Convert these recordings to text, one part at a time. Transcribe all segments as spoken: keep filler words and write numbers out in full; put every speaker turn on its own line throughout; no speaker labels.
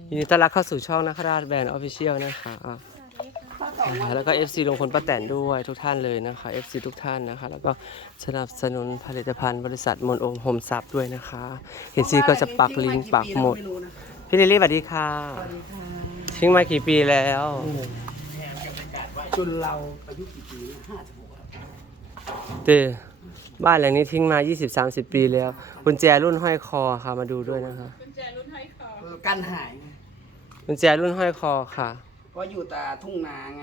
ยินดีต้อนรับเข้าสู่ช่องนักราชแบรนด์ออฟฟิเชียลนะคะแล้วก็ เอฟ ซี ลุงพลป้าแตนด้วยทุกท่านเลยนะคะ เอฟ ซี ทุกท่านนะคะแล้วก็สนับสนุนผลิตภัณฑ์บริษัทมนโอมโฮมซับด้วยนะคะเห็นซีก็จะปักลิงก์ปักหมดพี่ลิลลี่สวัสดีค่ะทิ้งมากี่ปีแล้ว
จนเราอายุกี่ปีห้าสิบหก
เต้บ้านหลังนี้ทิ้งมา ยี่สิบสามสิบ ปีแล้วกุญแจรุ่นห้อยคอค่ะมาดูด้วยนะคะ
กุญแจรุ่นห้อยคอ
กันหาย
กุญแจรุ่นห้อยคอค่ะ
เพราะอยู่แต่ทุ่งนาไง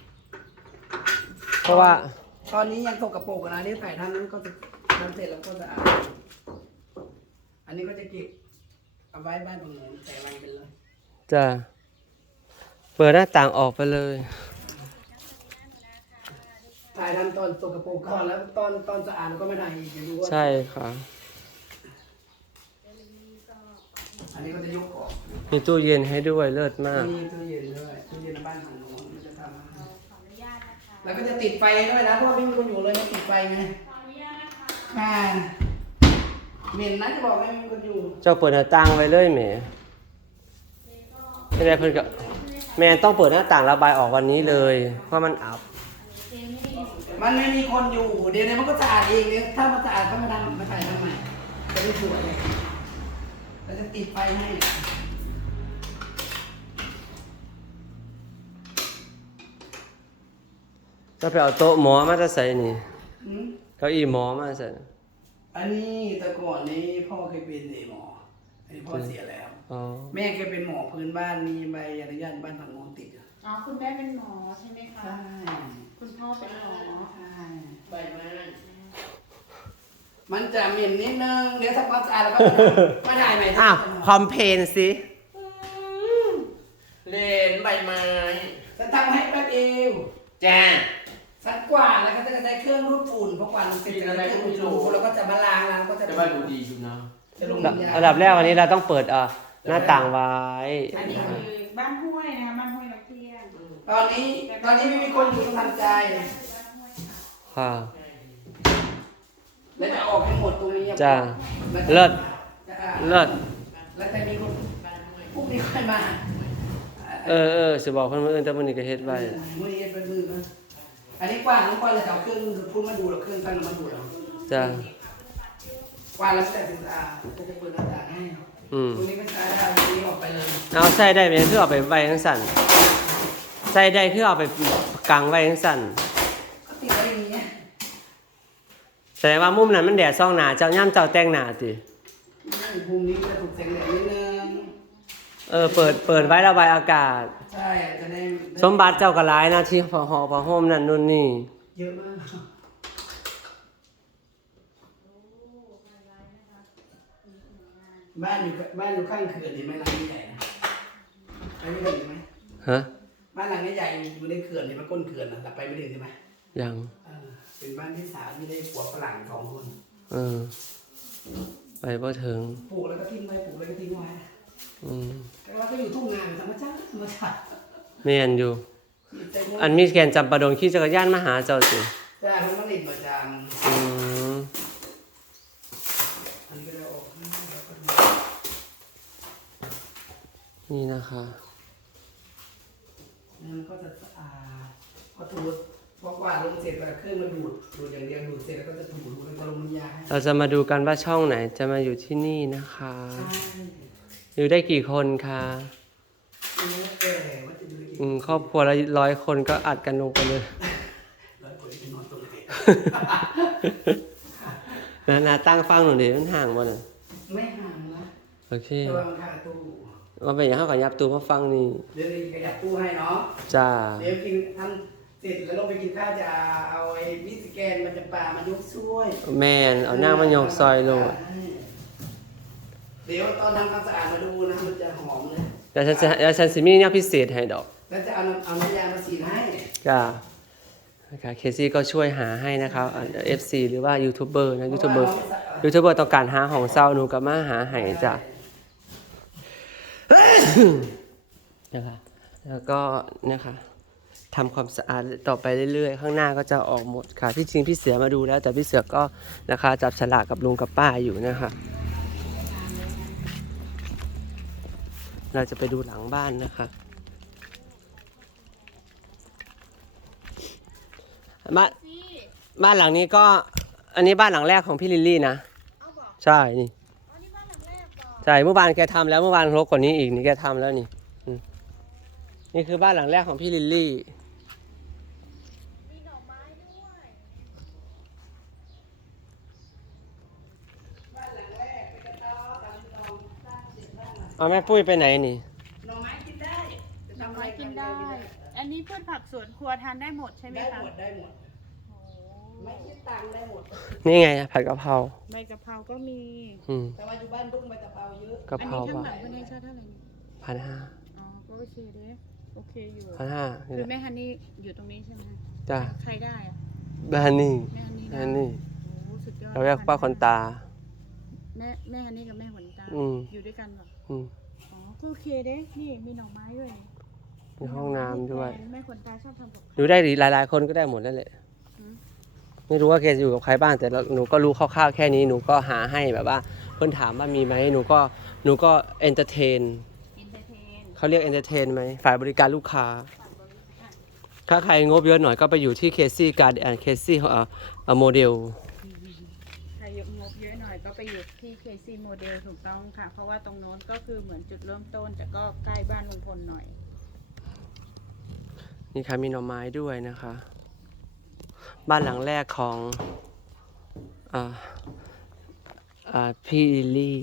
เพราะว่า
ตอนนี้ยังตกกระโปรงนะนี่ถ่ายทำนั้นก็จะทำเสร็จแล้วก็จะอ่านอันนี้ก็จะเก็บเอาไว้บ้านตรงนู้นแต่วางไปเลย
จะเปิดหน้าต่างออกไปเลย
ถ่ายทำตอนตกกระโปรงก่อนแล้วตอนตอนสะอาดก็ไม่ถ่ายอีกจะดูว่า
ใช่ค่ะ
อันนี้ก็จะยกออก
มีตู้เย็นให้ด้วยเลิศมาก
มีตู้เย็นด้วยตู้เย็นบ้านทางโน้นมันจะทำแล้วก็จะติดไฟด้วยนะเพราะว่าไม่มีคนอยู่เลยติดไฟไงค่ะเหม็นนะจะบอกไม่มีคนอยู่
เจ้าเปิดหน้าต่างไว้เลยแหมไม่ได้เพิ่นก็แม่ต้องเปิดหน้าต่างระบายออกวันนี้เลยเพราะมันอับ
มันไม่มีคนอยู่เดี๋ยวนี้มันก็สะอาดเองเนี่ยถ้ามันสะอาดก็มาทำมาถ่ายทำใหม่จะได้สวยเราจะติดไฟให้
ก็ไปเอาโต๊ะหมอมาจะใส่นี่เก้าอี้หมอมาใส่
อันนี้แต่ก่อนนี้พ่อเคยเป็นหมออันนี้พ่อเสียแล้วแม่เคยเป็นหมอพื้นบ้านมีใบอนุญาตบ้านทางโน้นติด
อ๋อคุณแม่เป็นหมอใช่ไหมคะ
ใช่
คุณพ่อเป็นหมอ
ใช่ใบมันมันจะเหม็นนิดนึงเดี๋ยวถ้าความสะอาดแล้วก็มาถ่ายใหม่
อ้าวคอมเพนสิ
เลนใบไม้จะทำให้แป๊บเอว
จ้า
สักกว่าแล้วก็จะใช้เครื่องรูดฝุ่นเพราะกว่ามันเป็นอะไรก็ไม่รู้แล้วก็จะมาล้างแล้วก็จะ
จะว่าดูดีอยู่นะระดับแรกวันนี้เราต้องเปิดเอ่อหน้าต่างไว้
อันนี้คือบ้านห้วยนะคะบ้านห้วยน้ำเที่ยง
ตอนนี้ตอนนี้ไม่มีคนอยู่ต้องทำใจ
ค่ะ
แล้วจะออกให้หมดตรงนี้
จ้าเลิศเลิศ
แล้วแต่มีคนพวกนี้ค่อยมา
เออเออจะบอกเพื่อนเพื่อนแต่มันนี่ก็เฮ็ดไว้
มือนี้เฮ็ดเป็นมือนะอันนี้กว้างน้องกว้างเลยเอาเครื่องพูดมาดูหรอเครื่องตั้งมาดูหรอ
จ้
ากว้างแล้วแต่ถึงอ่าจะจะเปิดหน้าต่างให้
อืม
ตรงนี้ก็ใช้ได้ตรงนี้ออกไปเลย
เอาใส่ได้ไหมคือเอาไปไว้ทั้งสั่นใส่ได้คือเอาไปกางไว้ทั้งสั่น
ก็ติดไว้อย่างนี้
แสดงว่ามุมนั้นมันแดดซ่องหนาเจ้าย่ำเจ้าแต่งหนาติ
มุมนี้จะถูกแสงแดดนิดนึง
เออเปิดเปิดไว้ระบายอากาศ
ใช่จะได้
สมบัติเจ้ากระไรนะที่พอหอพอห่มนั่นนู่นนี่
เยอะมากบ้านอยู่บ้านอยู่ข้างเขื่อนเห็นไหมหลังใหญ่นะไปไม่ถึงใช่ไหม
ฮะ
บ้านหลังใหญ่อยู่ในเขื่อนเห็นไหมก้นเขื่อนนะแต่ไปไม่ถึงใช่ไหม
ยัง
เป็นบ้านที่สามที่ได้ผัวฝรั่งสองคน
เออไปพอถึง
ปลูกแล้วก็ทิ้งไว้ปลูกแล้วก็ทิ้งไว้
อืม
แต่เราก็อยู่ทุ่งนาธรรมชาติธรรมชาติ
เมียนอยู่อันมีแกนจำปาดงขี่จักรยานมาหาเจ้าสิ
ใช่ผมก็ติดประจำ
อืม
อันนี้ก็ได้ออก
นี่นะคะ
มันก็จะสะอาดพอถูพอกวาดลงเสร็จแล้วเครื่องมันดูดดูดอย่างเดียวดูดเสร็จแล้วก็จะถูดูแล้วก็ลงน้ำยาให้
เราจะมาดูกันว่าช่องไหนจะมาอยู่ที่นี่นะคะอยู่ได้กี่คนคะอืมครอบครัวละร้อยคนก็อัดกันลงไปเลย
ร้อยคนจะนอนตรง
ไหนนะนะตั้งฟังหนูดิมันห่างบ่น่ะ
ไม่ห่างนะ
โอเค
แต่ว่ามันขาดตู้
ว่าเป็นอย่างเขากับยับตู้มาฟังนี่
เดี๋ยวนี้ยับตู้ให้เนาะ
จ้า
เดี๋ยวกินทำเสร็จแล้วลงไปกินข้าวจะเอาไอ้มิสแกนมันจะป่ามายกช่วย
แมนเอาหน้ามันยกซอยลง
เดี๋ยวตอนทำความสะอาดมาดูนะมันจะหอมเลย
แต่ฉันจะแล้วฉันสิมีเนี่ยพิเศษให้ดอก
แล้วจะเอาเอาน้ำยามาฉีดให้
จ้านะคะเคซี่ก็ช่วยหาให้นะครับ เอฟ ซี หรือว่ายูทูบเบอร์นะยูทูบเบอร์ยูทูบเบอร์ต้องการหาของเศร้าหนูก็มาหาให้จ้ะนะคะแล้วก็นะคะทำความสะอาดต่อไปเรื่อยๆข้างหน้าก็จะออกหมดค่ะที่จริงพี่เสือมาดูแล้วแต่พี่เสือก็นะคะจับฉลากกับลุงกับป้าอยู่นะคะเราจะไปดูหลังบ้านนะคะบ้านบ้านหลังนี้ก็อันนี้บ้านหลังแรกของพี่ลิลลี่นะใช่นี่ใช่เมื่อวานแกทำแล้วเมื่อวานรกกว่านี้อีกนี่แกทำแล้วนี่อืมนี่คือบ้านหลังแรกของพี่ลิลลี่เอาแม่ปุ้ยไปไหนนี่
หน่อไม้กินได้จะทำอะไร
กินได้ อันนี้พืชผักสวนครัวทานได้หมดใช่ไหม
ได้
คะ
หมดได้หมดไม่คิดตังค์ได้หมด
นี่ไงผัดกะเพรา
ใบกะเพราก็มี
อืม
แต่ว่าอยู่บ้านบุ้งใบตะเภาเยอะ
กะ
อัน
เพรา
นี้ข้าง
ป่ะ
หลังเป็นไงชาเท่าไหร่นี่
พันห้า
อ๋อก็โอเคเด้โอเคอยู่
พันห้า
คือแม่ฮันนี่อยู่ตรงนี้ใช่ไหม
จ้ะ
ใครได้อะ
บ้านนี่
แม่ฮันนี่
บ้า
ได้
นนี่
โอ้สุดยอด
เราเรียกป้าคนตา
แม่แม่ฮันนี่กับแม่ขวัญตา
อืม
อยู่ด้วยกันเหรอ
อืม
อ๋อก็โอเคเด้นี่มีหน่อไม้ด้วย
มีห้องน้ำด้วย
แม่ขวัญตาชอบทำกับ
ดูได้หลายๆคนก็ได้หมดนั่นแหละ
อืม
ไม่รู้ว่าแกจะอยู่กับใครบ้างแต่หนูก็รู้คร่าวๆแค่นี้หนูก็หาให้แบบว่าเพื่อนถามว่ามีไหมหนูก็หนูก็เอนเตอร์เทน
อินเตอร์เทน
เขาเรียกเอนเตอร์เทนไหมฝ่ายบริการลูกค้า ถ้าใครงบเยอะหน่อยก็ไปอยู่ที่เคซี่การ์ดแอนด์เคซี่เอ่อโมเดล
ใครงบเยอะหน่อยก็ไปอยู่ที่ เค ซี Model ถูกต้องค่ะ เพราะว่าตรงโน้นก็คือเหมือนจุดเริ่มต้นแต่ก็ใกล้บ้านลุงพลหน่อย
นี่ค่ะมีหน่อไม้ด้วยนะคะ บ้านหลังแรกของอ่าอ่าพี่ลิลลี่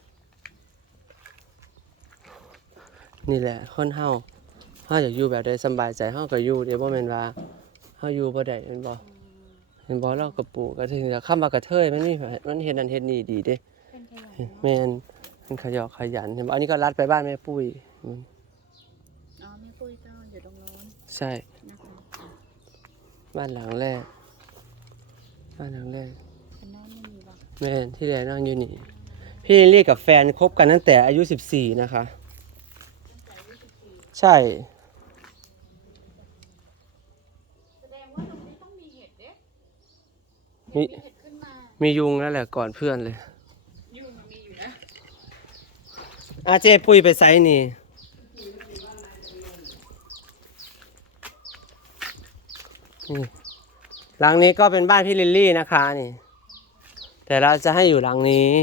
นี่แหละคนเฮาเฮาอยากอยู่แบบได้สบายใจเฮาก็อยู่เดี๋ยวบ่แม่นว่าเฮาอยู่บ่ได้แม่นบ่เห็นบ่เราก็ปลูกก็ถึงจะคำว่ากระเทยมันมีมันเฮ็ดนั่นเฮ็ดนี่ดีเด้
เป็นขยะ
แม่นมันขยันขยันเห็นบ่อันนี้ก็ลัดไปบ้านแม่ปุ้ยอืม
อ๋อแม่ปุ้ยก็อยู่ตรงโน้น
ใช่
นะคะ
บ้านหลังแรก บ้านหลังแรก
คนนั้นไม่มีหรอก
แม่นที่แลนั่งอยู่นี่ พี่ลิลลี่กับแฟนคบกันตั้งแต่อายุสิบสี่นะคะ ใช่
แสดงว่าตรงนี้ต้องมีเห็ดเด้
มี
มีเห็ดขึ้นมา
มียุงแล้วแหละก่อนเพื่อนเลย
ยุ่งมันมีอยู่นะ
อาเจปุ้ยไปไซนี่นี่หลังนี้ก็เป็นบ้านพี่ลิลลี่นะคะนี่ แต่เราจะให้อยู่หลังนี้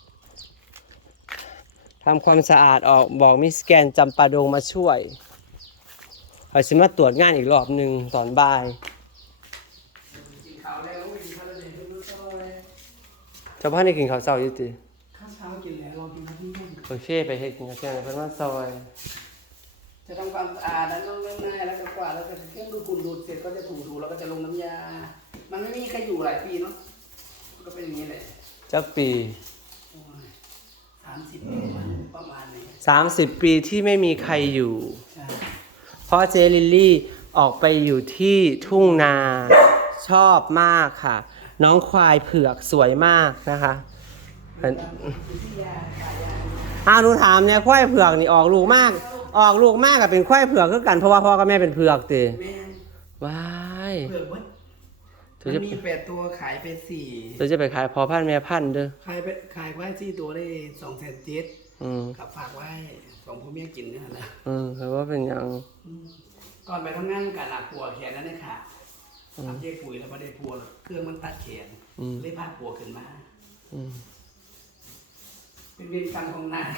ทำความสะอาดออกบอกมิสแกนจำปาดงมาช่วยเขาจะมาตรวจงานอีกรอบหนึ่งตอนบ่าย
กินข้าวแล้วกินข้าวแล้วเดี๋ยวดูต่อเลย
เจ้าพ่อได้กินข้าวเช้าอยู่ติ
ข้าวเช้ากินแล้วรอกินข้าวเที่ยง
โอเคไปเฮ็ดกินข้าวเที่ยงเป็นว่าซอย
จะทำความสะอาดแล้วต้องเรื่องหน้าแล้วก็กวาดแล้วก็เครื่องดูดฝุ่นดูดเสร็จก็จะถูถูๆแล้วก็จะลงน้ำยา มันไม่มีใครอยู่หลายปีเนาะก็เป็นอย่างนี้แหละ
จักปี
สามสิบปีประมาณนี้
สามสิบปีที่ไม่มีใครอยู่
ใช่
เพราะเจลิลลี่ออกไปอยู่ที่ทุ่งนาชอบมากค่ะ น้องควายเผือกสวยมากนะคะอัน
อยู่ที่ยาขายยา
อ้าวหนูถามเนี่ยควายเผือกนี่ออกลูกมาก ออกลูกมากกับเป็นควายเผือกคือกันเพราะว่าพ่อกับแม่เป็นเผือกติ
แม่น
ว้าย
เผือกเบิด
เธ
มั
อน จะ
มีแปดตัวขายไปสี่
เธอจะไปขายพอพันธุ์แม่พันธุ์เด้อ
ขายไปขายไว้สี่ตัวได้สองแสนเจ็ด
อืม
กับฝากไว้สองพ่อเมียกินเนี่ยนะ
อืมเพราะว่าเป็นอย่าง
อืมก่อนไปทำงานกันหลักปัวแขนนั้นเลยค่ะทำเจ๊ปุ๋ยแล้วไม่ได้ปัวหรอกเครื่องมันตัดแขน
อืม
เลยพาดปัวขึ้นมา
อืม
เป็นเวรกรรมของนาย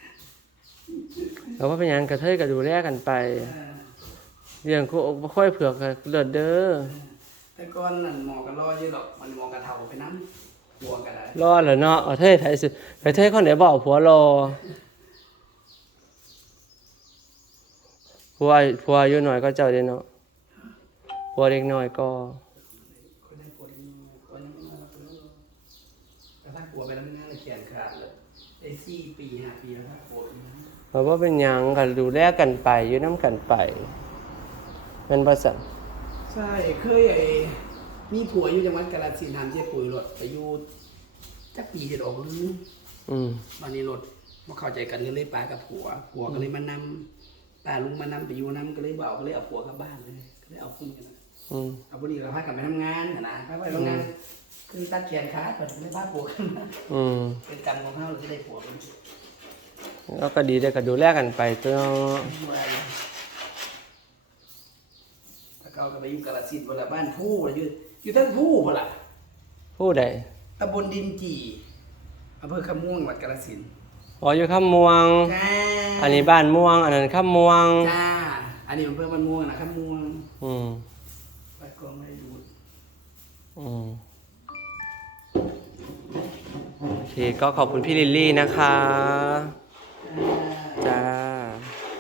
แล้วว่าเป็นอย่างกระเทยก็ดูแลกันไป
เออ
เรื่องกูค่อยเผือกก็เลิศเด้อ
แต่ก่อนนั่นหมอกันรอเยอะหรอกมันหมอกระเทาไปน้ำปัวกันได้
รอดเหรอเนาะเอาเทยไทยสิไปเทยคนไหนบอกผัวรอผัวผัวอายุหน่อยก็เจ้าเด้เนาะผัวเด็กน้อยก็
คนนั้นปวดนี่คนนั้นมาคนนั้นแต่ถ้าปัวไปแล้วงานเลยแขนขาดเลยไอ้สี่ปีห้าปีแล้วถ้าปวดอีกนะ
เพราะว่าเป็นหยังก็ดูแลกันไปอยู่น้ำกันไปเป็นประสัน
ใช่เคยไอ้มีผัวอยู่จังหวัดกาฬสินธุ์ทำเจ๊ปุ๋ยรถไปอยู่จักปีเจ็ดออกลืม
อืม
วันนี้รถมาเข้าใจกันก็เลยปากับผัว ผัวก็เลยมานำตาลุงมานำไปอยู่น้ำก็เลยเบาก็เลยเอาผัวกลับบ้านเลยก็เลยเอาพุ่นกันนะ
อืม
เอาพุ่นนี้เราพากลับไปทำงานน่ะนะพาไปทำงานคือตัดแขนขาดแต่ไม่พาผัวกันมา
อืม
เป็นกรรมของเขาเราจะได้ผัวเป็น
แล้วก็ดีได้ก็ดูแลกันไปตัวเนาะ
ถ้าเก่าก็ไปอยู่กาฬสินธุ์เวลาบ้านผู้อยู่อยู่ทั้งผู้เวลา
ผู้ใด
ตำบลดินจีอำเภอคำม่วงจังหวัดกาฬสินธุ์
อ๋ออยู่ข้ามม่วง
จ้า
อันนี้บ้านม่วง อันนั้นข้ามม่วง
จ้าอันนี้อำเภอบ้านม่วงนะคำม่วง
อืม
ไปกองไม่ได้ดู
อืมโอเคก็ขอบคุณพี่ลิลลี่นะคะ